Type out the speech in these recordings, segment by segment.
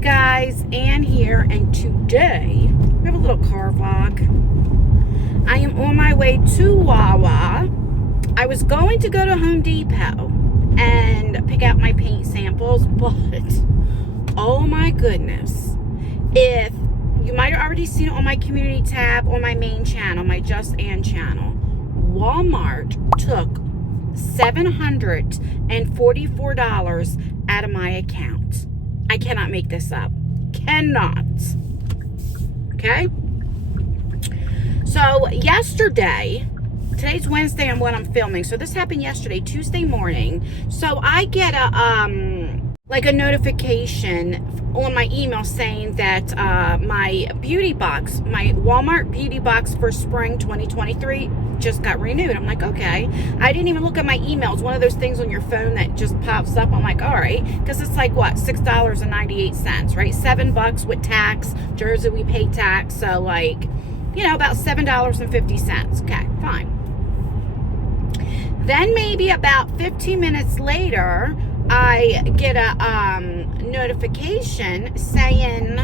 guys, Ann here, and today we have a little car vlog. I am on my way to Wawa. I was going to go to Home Depot and pick out my paint samples, but oh my goodness, if you might have already seen it on my community tab on my main channel, my Just Ann channel, Walmart took $744 out of my account. I cannot make this up. Cannot. Okay? So yesterday, today's Wednesday and when I'm filming, so this happened yesterday, Tuesday morning. So I get a notification on my email saying that my beauty box, my Walmart beauty box for spring 2023 just got renewed. I'm like, okay. I didn't even look at my emails. One of those things on your phone that just pops up. I'm like, all right, because it's like what, $6.98, right? $7 with tax. Jersey, we pay tax, so like, you know, about $7.50. Okay, fine. Then maybe about 15 minutes later, I get a notification saying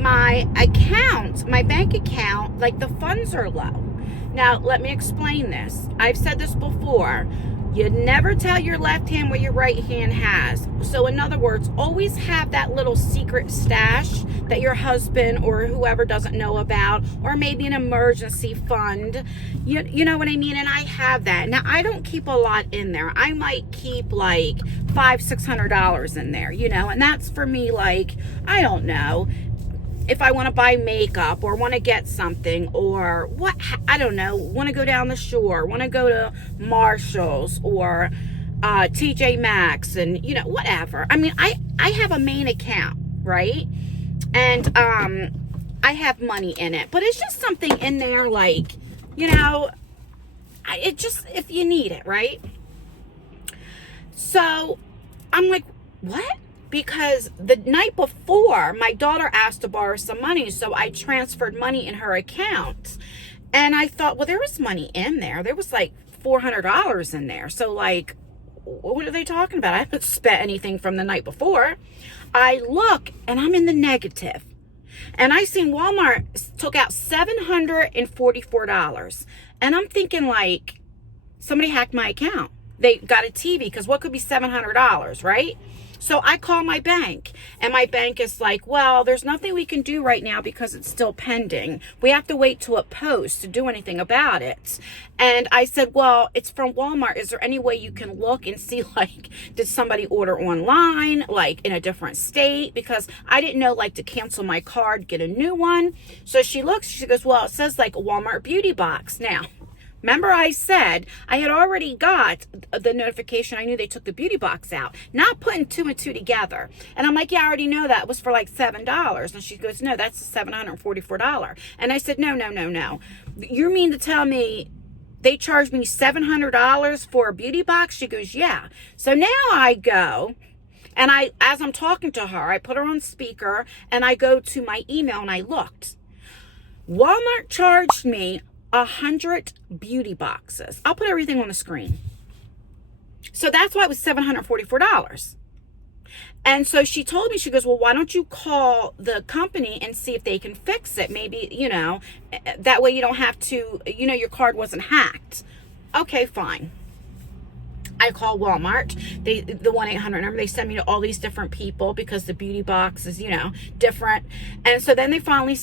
my account, my bank account, like the funds are low. Now, let me explain this. I've said this before. You never tell your left hand what your right hand has. So in other words, always have that little secret stash that your husband or whoever doesn't know about, or maybe an emergency fund. You know what I mean? And I have that. Now, I don't keep a lot in there. I might keep like $500-600 in there, you know, and that's for me, like, I don't know, if I want to buy makeup or want to get something or what, I don't know, want to go down the shore, want to go to Marshall's or TJ Maxx and, you know, whatever. I mean, I have a main account, right? And I have money in it, but it's just something in there like, you know, it just, if you need it, right? So I'm like, what? Because the night before, my daughter asked to borrow some money, so I transferred money in her account. And I thought, well, there was money in there. There was like $400 in there. So like, what are they talking about? I haven't spent anything from the night before. I look, and I'm in the negative. And I seen Walmart took out $744. And I'm thinking like, somebody hacked my account. They got a TV, because what could be $700, right? So I call my bank, and my bank is like, well, there's nothing we can do right now because it's still pending. We have to wait till it posts to do anything about it. And I said, well, it's from Walmart. Is there any way you can look and see, like, did somebody order online, like in a different state? Because I didn't know, like, to cancel my card, get a new one. So she looks, she goes, well, it says like Walmart beauty box. Now, remember I said I had already got the notification. I knew they took the beauty box out. Not putting two and two together. And I'm like, yeah, I already know that. It was for like $7. And she goes, no, that's $744. And I said, no. You mean to tell me they charged me $700 for a beauty box? She goes, yeah. So now I go, and as I'm talking to her, I put her on speaker, and I go to my email, and I looked. Walmart charged me 100 beauty boxes. I'll put everything on the screen. So that's why it was $744. And so she told me, she goes, well, why don't you call the company and see if they can fix it? Maybe, you know, that way you don't have to, you know, your card wasn't hacked. Okay, fine. I call Walmart, the 1-800 number. They send me to all these different people because the beauty box is, you know, different. And so then they finally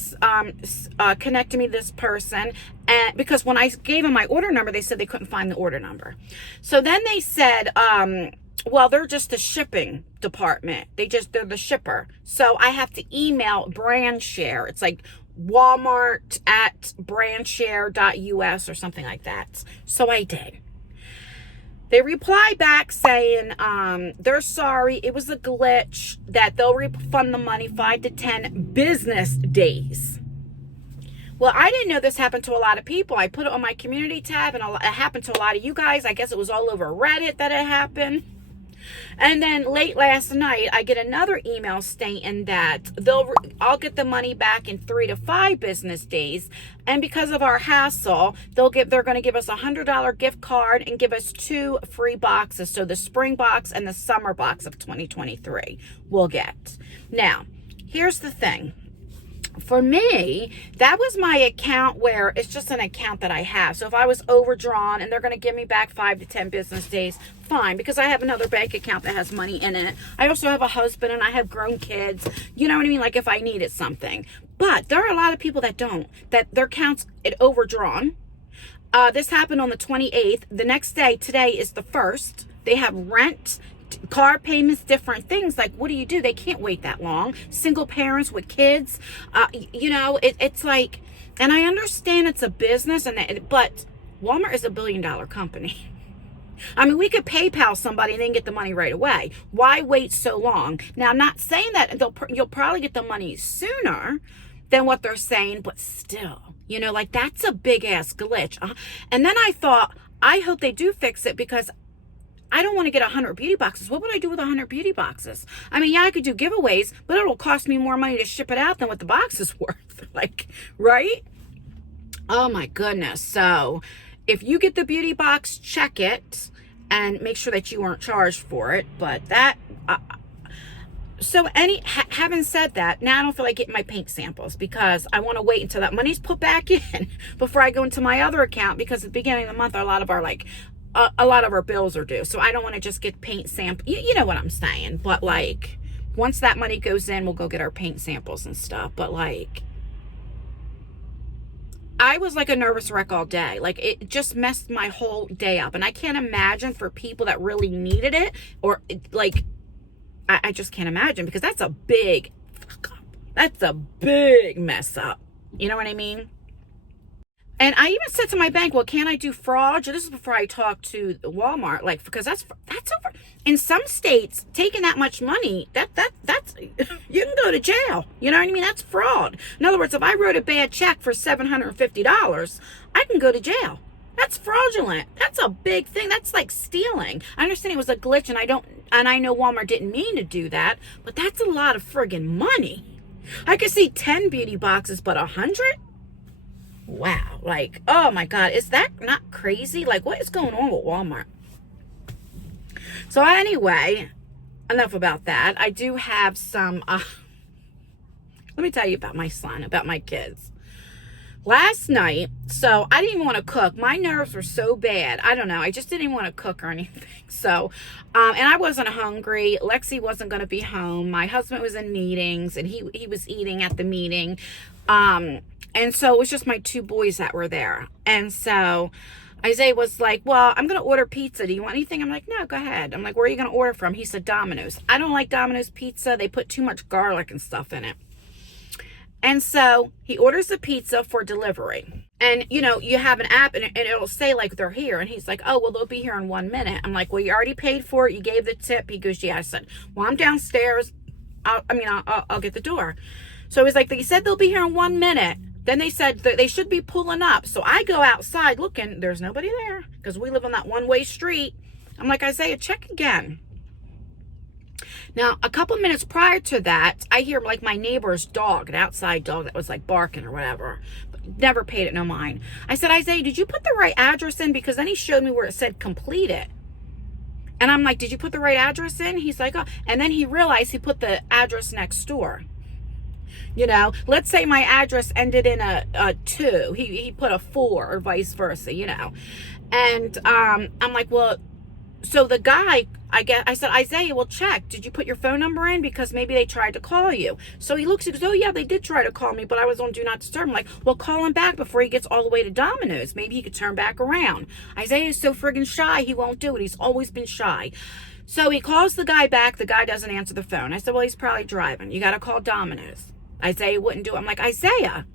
connected me to this person. And because when I gave them my order number, they said they couldn't find the order number. So then they said, well, they're just the shipping department. They're the shipper. So I have to email brand share. It's like Walmart at brandshare.us or something like that. So I did. They reply back saying they're sorry, it was a glitch, that they'll refund the money 5 to 10 business days. Well, I didn't know this happened to a lot of people. I put it on my community tab, and it happened to a lot of you guys. I guess it was all over Reddit that it happened. And then late last night, I get another email stating that I'll get the money back in 3 to 5 business days. And because of our hassle, they're going to give us a $100 gift card and give us 2 free boxes. So the spring box and the summer box of 2023 we'll get. Now, here's the thing. For me, that was my account where it's just an account that I have. So if I was overdrawn and they're going to give me back 5 to 10 business days, fine, because I have another bank account that has money in it. I also have a husband and I have grown kids. You know what I mean? Like if I needed something. But there are a lot of people that don't, that their accounts it overdrawn. This happened on the 28th. The next day, today is the 1st. They have rent, car payments, different things. Like, what do? They can't wait that long. Single parents with kids, it's like, and I understand it's a business, but Walmart is $1 billion company. I mean, we could PayPal somebody and then get the money right away. Why wait so long? Now, I'm not saying that you'll probably get the money sooner than what they're saying, but still, like that's a big ass glitch. And then I thought, I hope they do fix it, because I don't want to get 100 beauty boxes. What would I do with 100 beauty boxes? I mean, yeah, I could do giveaways, but it'll cost me more money to ship it out than what the box is worth. Like, right? Oh my goodness. So if you get the beauty box, check it and make sure that you weren't charged for it. But that, having said that, now I don't feel like getting my paint samples, because I want to wait until that money's put back in before I go into my other account, because at the beginning of the month, a lot of our bills are due. So I don't want to just get paint sample. You know what I'm saying? But like, once that money goes in, we'll go get our paint samples and stuff. But like, I was like a nervous wreck all day. Like, it just messed my whole day up. And I can't imagine for people that really needed it, or like, I just can't imagine, because that's a big fuck up. That's a big mess up. You know what I mean? And I even said to my bank, well, can I do fraud? This is before I talked to Walmart, like, because that's over. In some states, taking that much money, that's you can go to jail. You know what I mean? That's fraud. In other words, if I wrote a bad check for $750, I can go to jail. That's fraudulent. That's a big thing. That's like stealing. I understand it was a glitch, and I know Walmart didn't mean to do that, but that's a lot of friggin' money. I could see 10 beauty boxes, but 100? Wow. Like, oh my God, is that not crazy? Like, what is going on with Walmart? So anyway, enough about that. I do have some, let me tell you about my son, about my kids. Last night, so I didn't even want to cook. My nerves were so bad. I don't know. I just didn't want to cook or anything. So, and I wasn't hungry. Lexi wasn't going to be home. My husband was in meetings, and he was eating at the meeting. And so it was just my 2 boys that were there. And so Isaiah was like, well, I'm going to order pizza. Do you want anything? I'm like, no, go ahead. I'm like, where are you going to order from? He said, Domino's. I don't like Domino's pizza. They put too much garlic and stuff in it. And so he orders the pizza for delivery. And, you have an app and it'll say like they're here. And he's like, oh, well, they'll be here in 1 minute. I'm like, well, you already paid for it. You gave the tip. He goes, yeah. I said, well, I'm downstairs. I'll get the door. So he's like, they said they'll be here in 1 minute. Then they said that they should be pulling up. So I go outside looking. There's nobody there, because we live on that one-way street. I'm like, Isaiah, check again. Now, a couple minutes prior to that, I hear like my neighbor's dog, an outside dog that was like barking or whatever. But never paid it no mind. I said, Isaiah, did you put the right address in? Because then he showed me where it said complete it. And I'm like, did you put the right address in? He's like, oh. And then he realized he put the address next door. Let's say my address ended in a 2. He put a 4 or vice versa, And I'm like, well, so the guy, I said, Isaiah, well, check. Did you put your phone number in? Because maybe they tried to call you. So he looks, he goes, oh, yeah, they did try to call me, but I was on Do Not Disturb. I'm like, well, call him back before he gets all the way to Domino's. Maybe he could turn back around. Isaiah is so friggin' shy, he won't do it. He's always been shy. So he calls the guy back. The guy doesn't answer the phone. I said, well, he's probably driving. You got to call Domino's. Isaiah wouldn't do it. I'm like, Isaiah.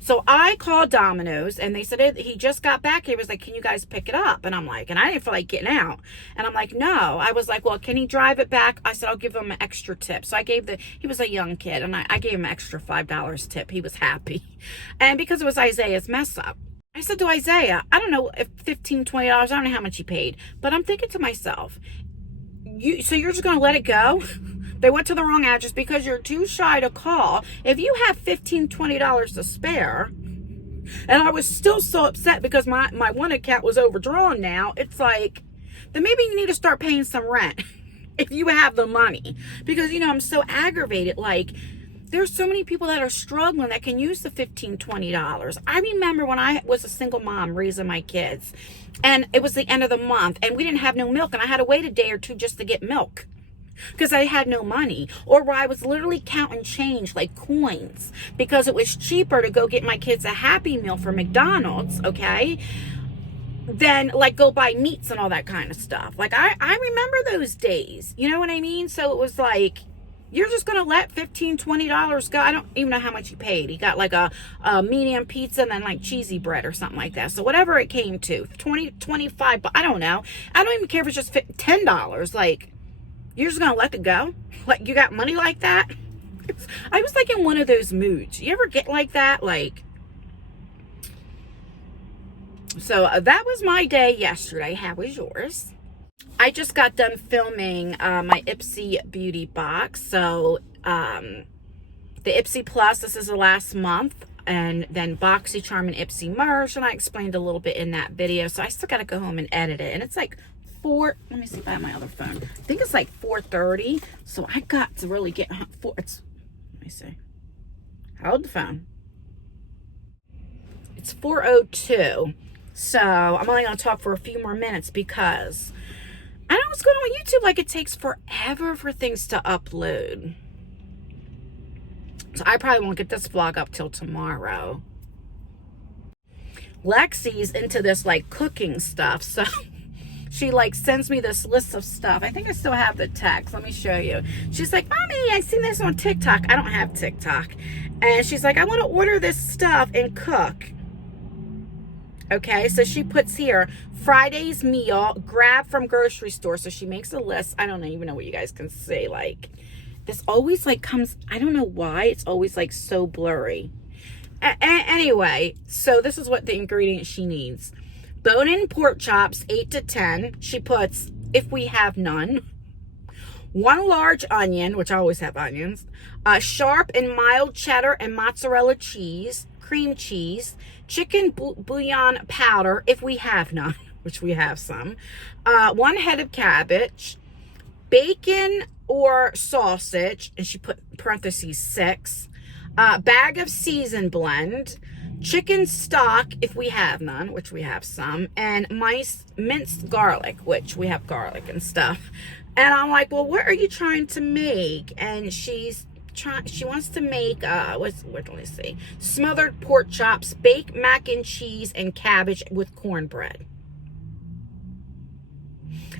So I called Domino's, and they said he just got back. He was like, can you guys pick it up? And I'm like, and I didn't feel like getting out. And I'm like, no. I was like, well, can he drive it back? I said, I'll give him an extra tip. So I he was a young kid, and I gave him an extra $5 tip. He was happy. And because it was Isaiah's mess up. I said to Isaiah, I don't know if $15, $20, I don't know how much he paid. But I'm thinking to myself, so you're just going to let it go? They went to the wrong address because you're too shy to call. If you have $15, $20 to spare, and I was still so upset because my one account was overdrawn now, it's like, then maybe you need to start paying some rent if you have the money. Because, I'm so aggravated. Like, there's so many people that are struggling that can use the $15, $20. I remember when I was a single mom raising my kids, and it was the end of the month, and we didn't have no milk, and I had to wait a day or two just to get milk because I had no money, or where I was literally counting change like coins because it was cheaper to go get my kids a Happy Meal from McDonald's, okay, than like go buy meats and all that kind of stuff. Like I remember those days, you know what I mean? So it was like, you're just gonna let $15, $20 go. I don't even know how much he paid. He got like a medium pizza and then like cheesy bread or something like that. So whatever it came to, 20, 25, but I don't know. I don't even care if it's just $10. Like, you're just gonna let it go? Like, you got money like that? I was like in one of those moods. You ever get like that? Like, so that was my day yesterday. How was yours? I just got done filming my Ipsy beauty box. So the Ipsy Plus, this is the last month, and then BoxyCharm and Ipsy merged, and I explained a little bit in that video. So I still got to go home and edit it, and it's like let me see if I have my other phone. I think it's like 4:30, so I got to really get home. Let me see. Hold the phone. It's 4:02, so I'm only going to talk for a few more minutes because I know what's going on with YouTube. Like, it takes forever for things to upload. So I probably won't get this vlog up till tomorrow. Lexi's into this, like, cooking stuff. So she, like, sends me this list of stuff. I think I still have the text. Let me show you. She's like, Mommy, I seen this on TikTok. I don't have TikTok. And she's like, I want to order this stuff and cook. Okay, so she puts here, Friday's meal, grab from grocery store. So she makes a list. I don't even know what you guys can see. Like, this always, like, comes, I don't know why. It's always, like, so blurry. Anyway, so this is what the ingredients she needs. Bone-in pork chops, 8 to 10. She puts, if we have none. 1 large onion, which I always have onions. Sharp and mild cheddar and mozzarella cheese. Cream cheese. Chicken bouillon powder, if we have none, which we have some. 1 head of cabbage. Bacon or sausage, and she put parentheses 6. Bag of seasoned blend. Chicken stock, if we have none, which we have some, and minced garlic, which we have garlic and stuff. And I'm like, well, what are you trying to make? And she wants to make, what do I see? Smothered pork chops, baked mac and cheese, and cabbage with cornbread.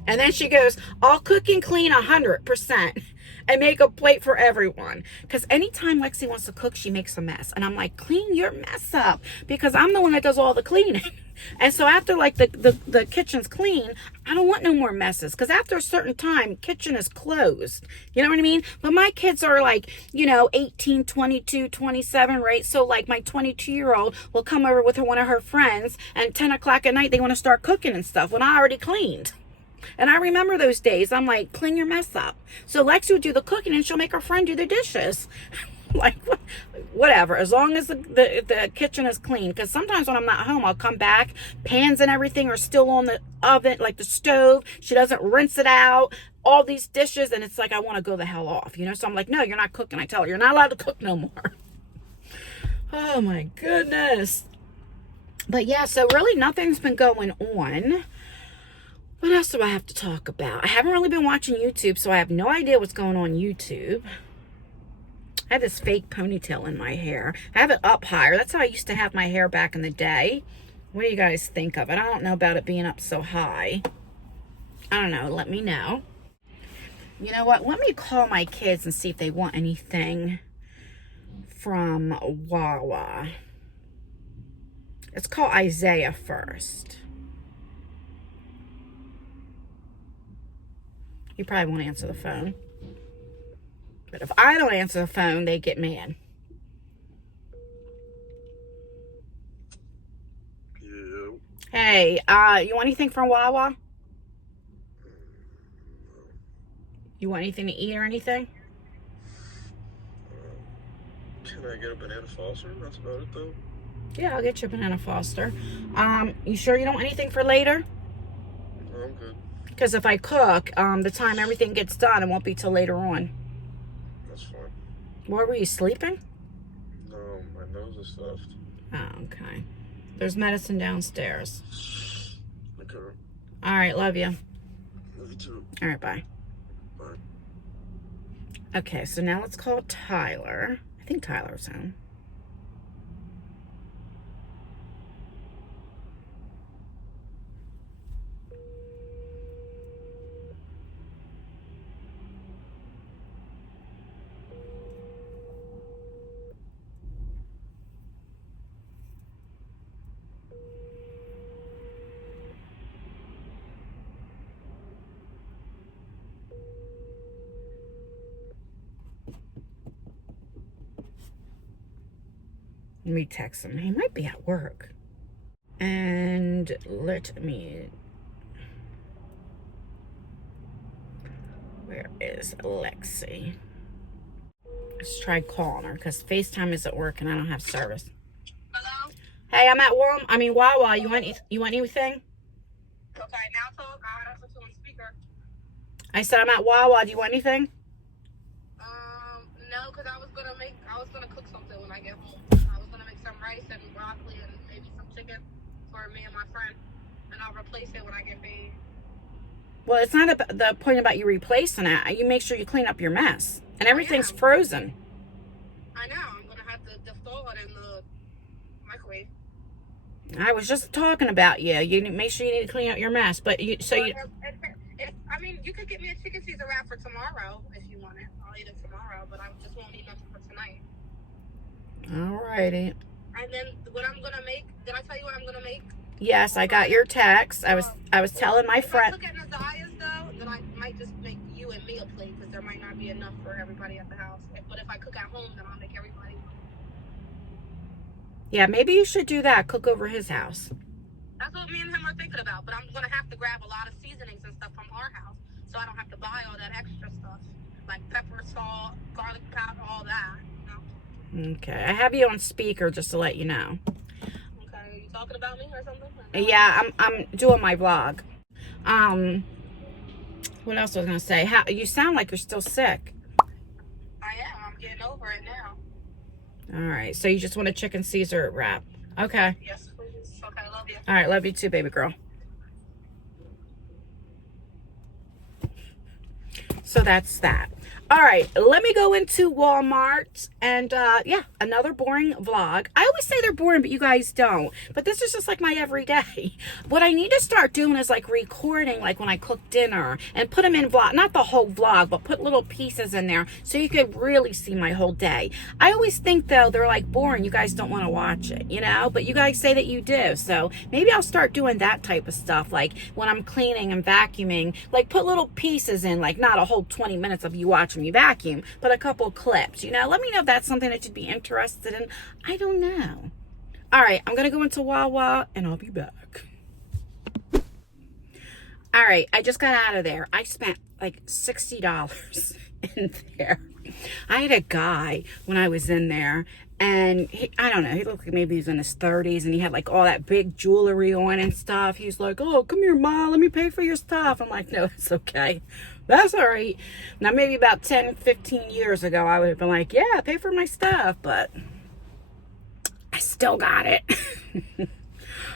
And then she goes, I'll cook and clean 100%. And make a plate for everyone. Because anytime Lexi wants to cook, she makes a mess. And I'm like, clean your mess up. Because I'm the one that does all the cleaning. And so after, like, the kitchen's clean, I don't want no more messes. Because after a certain time, kitchen is closed. You know what I mean? But my kids are, like, 18, 22, 27, right? So, like, my 22-year-old will come over with one of her friends. And at 10 o'clock at night, they want to start cooking and stuff when I already cleaned. And I remember those days. I'm like, clean your mess up. So Lexi would do the cooking and she'll make her friend do the dishes. Like, whatever. As long as the kitchen is clean. Because sometimes when I'm not home, I'll come back. Pans and everything are still on the oven, like the stove. She doesn't rinse it out. All these dishes. And it's like, I want to go the hell off. So I'm like, no, you're not cooking. I tell her, you're not allowed to cook no more. Oh, my goodness. But yeah, so really nothing's been going on. What else do I have to talk about? I haven't really been watching YouTube, so I have no idea what's going on YouTube. I have this fake ponytail in my hair. I have it up higher. That's how I used to have my hair back in the day. What do you guys think of it? I don't know about it being up so high. I don't know. Let me know. You know what? Let me call my kids and see if they want anything from Wawa. Let's call Isaiah first. He probably won't answer the phone. But if I don't answer the phone, they get mad. Yeah. Hey, you want anything from Wawa? You want anything to eat or anything? Can I get a banana Foster? That's about it, though. Yeah, I'll get you a banana Foster. You sure you don't want anything for later? No, I'm good. Because if I cook, the time everything gets done, it won't be till later on. That's fine. What, were you sleeping? No, my nose is stuffed. Oh, okay. There's medicine downstairs. Okay. All right, love you. Love you too. All right, bye. Bye. Okay, so now let's call Tyler. I think Tyler's home. Let me text him. He might be at work. And let me... Where is Lexi? Let's try calling her because FaceTime isn't working. I don't have service. Hello? Hey, I'm at Wawa. You want anything? Okay, now talk. I had to put you on speaker. I said I'm at Wawa. Do you want anything? No, because I was gonna cook something when I get home. I was gonna make some rice and broccoli and maybe some chicken for me and my friend, and I'll replace it when I get paid. Well, it's not the point about you replacing it. You make sure you clean up your mess. And everything's am. frozen. I know. I'm gonna have to thaw it in the microwave. I was just talking about you. You make sure you need to clean up your mess. But you, so you. I mean, you could get me a chicken Caesar wrap for tomorrow if you want it. I'll eat it tomorrow, but I just won't eat nothing for tonight. Alrighty. And then what I'm gonna make? Did I tell you what I'm gonna make? Yes, I got your text. I was telling my friend. If I look at Nazaya's though, then I might just make you and me a plate because there might not be enough for everybody at the house. But if I cook at home, then I'll make everybody one. Yeah, maybe you should do that. Cook over his house. That's what me and him are thinking about. But I'm gonna have to grab a lot of seasonings and stuff from our house, so I don't have to buy all that extra stuff like pepper, salt, garlic powder, all that. You know? Okay, I have you on speaker just to let you know. Okay, are you talking about me or something? Yeah, I'm doing my vlog. What else was I gonna say? How you sound like you're still sick. I am. I'm getting over it now. All right, so you just want a chicken Caesar wrap. Okay. Yes, please. Okay, love you. All right, love you too, baby girl. So that's that. All right, let me go into Walmart and yeah, another boring vlog. I always say they're boring, but you guys don't. But this is just like my everyday. What I need to start doing is like recording like when I cook dinner and put them in vlog, not the whole vlog, but put little pieces in there so you could really see my whole day. I always think though they're like boring. You guys don't want to watch it, you know, but you guys say that you do. So maybe I'll start doing that type of stuff. Like when I'm cleaning and vacuuming, like put little pieces in, like not a whole 20 minutes of you watching me vacuum, but a couple clips, you know. Let me know if that's something that you'd be interested in. I don't know. All right, I'm gonna go into Wawa and I'll be back. All right, I just got out of there. I spent like $60 in there. I had a guy when I was in there, and I don't know, he looked like maybe he was in his 30s, and he had like all that big jewelry on and stuff. He was like, oh, come here, Ma, let me pay for your stuff. I'm like, no, it's okay. That's all right. Now, maybe about 10, 15 years ago, I would have been like, yeah, pay for my stuff, but I still got it.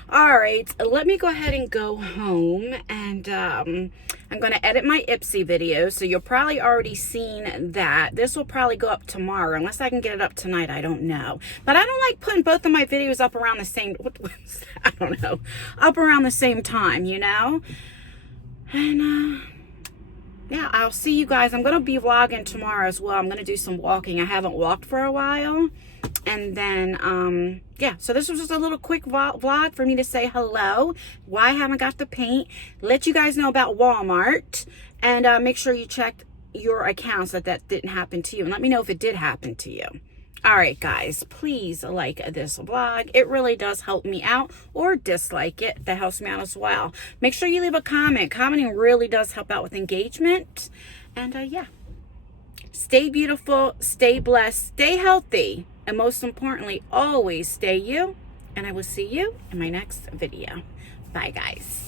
All right, let me go ahead and go home, and I'm going to edit my Ipsy video, so you'll probably already seen that. This will probably go up tomorrow, unless I can get it up tonight, I don't know. But I don't like putting both of my videos up around the same, I don't know, up around the same time, you know? And, yeah, I'll see you guys. I'm going to be vlogging tomorrow as well. I'm going to do some walking. I haven't walked for a while. And then, yeah, so this was just a little quick vlog for me to say hello, why I haven't got the paint, let you guys know about Walmart, and make sure you check your accounts that didn't happen to you, and let me know if it did happen to you. All right, guys, please like this vlog. It really does help me out, or dislike it. That helps me out as well. Make sure you leave a comment. Commenting really does help out with engagement. And, yeah, stay beautiful, stay blessed, stay healthy. And most importantly, always stay you. And I will see you in my next video. Bye, guys.